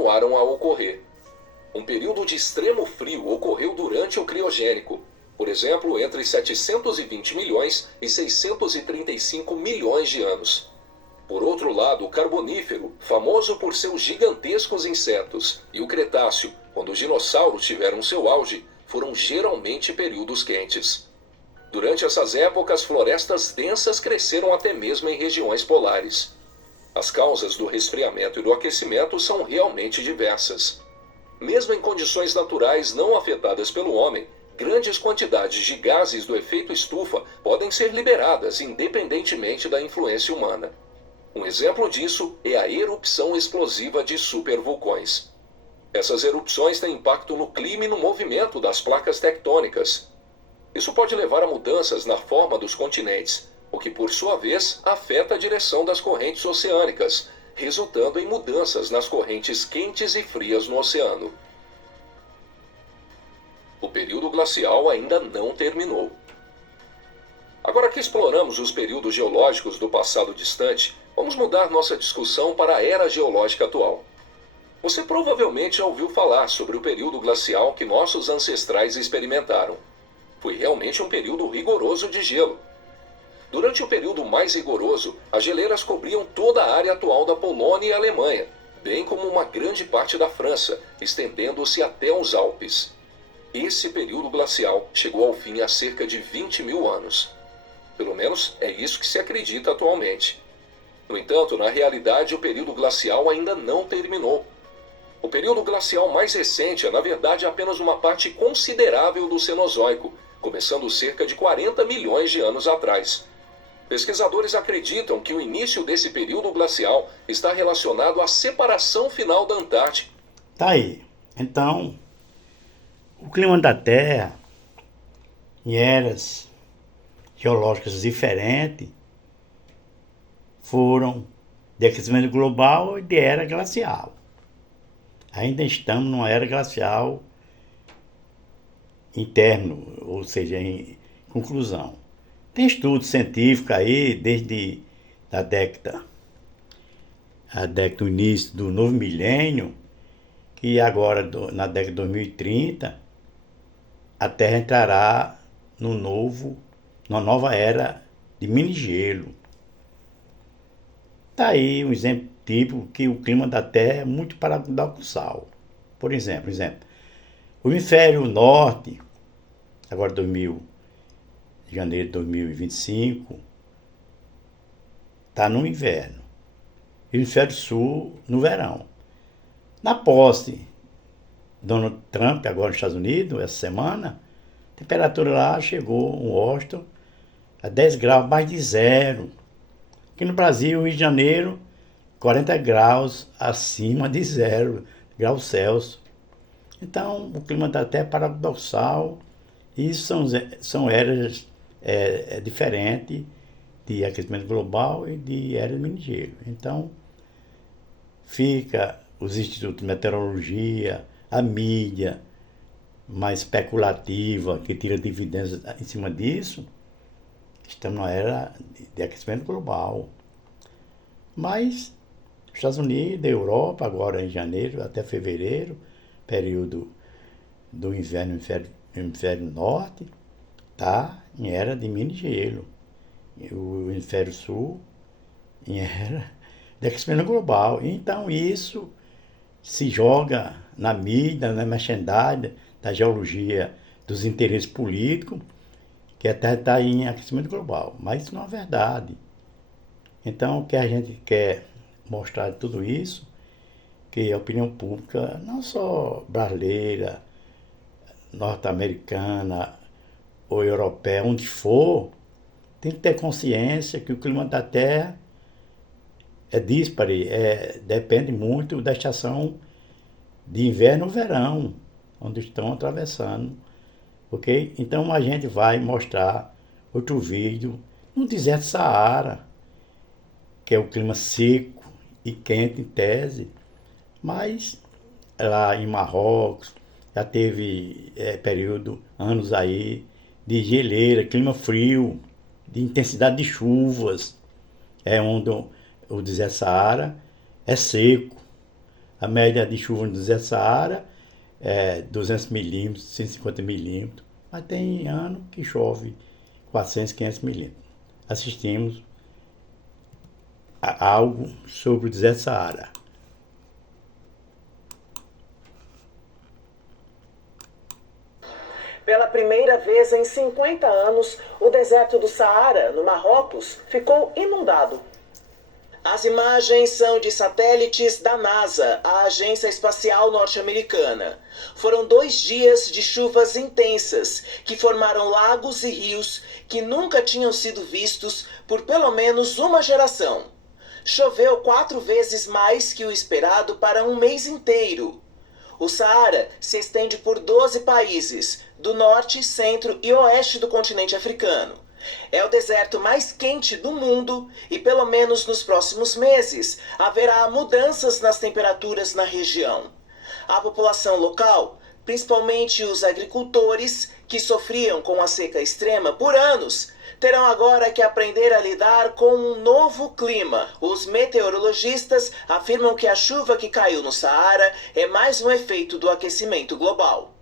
continuaram a ocorrer. Um período de extremo frio ocorreu durante o Criogênico, por exemplo, entre 720 milhões e 635 milhões de anos. Por outro lado, o Carbonífero, famoso por seus gigantescos insetos, e o Cretáceo, quando os dinossauros tiveram seu auge, foram geralmente períodos quentes. Durante essas épocas, florestas densas cresceram até mesmo em regiões polares. As causas do resfriamento e do aquecimento são realmente diversas. Mesmo em condições naturais não afetadas pelo homem, grandes quantidades de gases do efeito estufa podem ser liberadas independentemente da influência humana. Um exemplo disso é a erupção explosiva de supervulcões. Essas erupções têm impacto no clima e no movimento das placas tectônicas. Isso pode levar a mudanças na forma dos continentes, o que por sua vez afeta a direção das correntes oceânicas, resultando em mudanças nas correntes quentes e frias no oceano. O período glacial ainda não terminou. Agora que exploramos os períodos geológicos do passado distante, vamos mudar nossa discussão para a era geológica atual. Você provavelmente já ouviu falar sobre o período glacial que nossos ancestrais experimentaram. Foi realmente um período rigoroso de gelo. Durante o período mais rigoroso, as geleiras cobriam toda a área atual da Polônia e Alemanha, bem como uma grande parte da França, estendendo-se até os Alpes. Esse período glacial chegou ao fim há cerca de 20 mil anos. Pelo menos é isso que se acredita atualmente. No entanto, na realidade, o período glacial ainda não terminou. O período glacial mais recente é, na verdade, apenas uma parte considerável do Cenozoico, começando cerca de 40 milhões de anos atrás. Pesquisadores acreditam que o início desse período glacial está relacionado à separação final da Antártica. Tá aí. Então, o clima da Terra, em eras geológicas diferentes, foram de aquecimento global e de era glacial. Ainda estamos numa era glacial interno, ou seja, em conclusão. Tem estudo científico aí, desde a década do início do novo milênio, que agora, na década de 2030, a Terra entrará numa nova era de mini-gelo. Está aí um exemplo típico que o clima da Terra é muito paradoxal. Por exemplo, o hemisfério norte, agora janeiro de 2025, está no inverno. E o hemisfério sul no verão. Na posse de Donald Trump, agora nos Estados Unidos, essa semana, a temperatura lá chegou, em Washington, a 10 graus, mais de zero. Aqui no Brasil, Rio de Janeiro, 40 graus acima de 0 graus Celsius. Então, o clima da Terra é paradoxal. Isso são eras diferentes de aquecimento global e de era de mini-gelo. Então, fica os institutos de meteorologia, a mídia mais especulativa, que tira dividências em cima disso. Estamos na era de aquecimento global. Mas os Estados Unidos, a Europa, agora em janeiro até fevereiro, período do inverno no hemisfério norte, está em era de mini-gelo. O hemisfério sul em era de aquecimento global. Então isso se joga na mídia, na merchandising, da geologia, dos interesses políticos, que a Terra está em aquecimento global. Mas isso não é verdade. Então, o que a gente quer mostrar de tudo isso, que a opinião pública, não só brasileira, norte-americana ou europeia, onde for, tem que ter consciência que o clima da Terra é díspare, depende muito da estação de inverno ou verão, onde estão atravessando. Ok? Então a gente vai mostrar outro vídeo no deserto Saara, que é o clima seco e quente em tese, mas lá em Marrocos já teve anos aí de geleira, clima frio, de intensidade de chuvas, onde o deserto Saara é seco. A média de chuva no deserto do Saara é 200 milímetros, 150 milímetros, mas tem ano que chove 400, 500 milímetros. Assistimos a algo sobre o deserto do Saara. Pela primeira vez em 50 anos, o deserto do Saara, no Marrocos, ficou inundado. As imagens são de satélites da NASA, a agência espacial norte-americana. Foram 2 dias de chuvas intensas, que formaram lagos e rios que nunca tinham sido vistos por pelo menos uma geração. Choveu 4 vezes mais que o esperado para um mês inteiro. O Saara se estende por 12 países, do norte, centro e oeste do continente africano. É o deserto mais quente do mundo e, pelo menos nos próximos meses, haverá mudanças nas temperaturas na região. A população local, principalmente os agricultores, que sofriam com a seca extrema por anos, terão agora que aprender a lidar com um novo clima. Os meteorologistas afirmam que a chuva que caiu no Saara é mais um efeito do aquecimento global.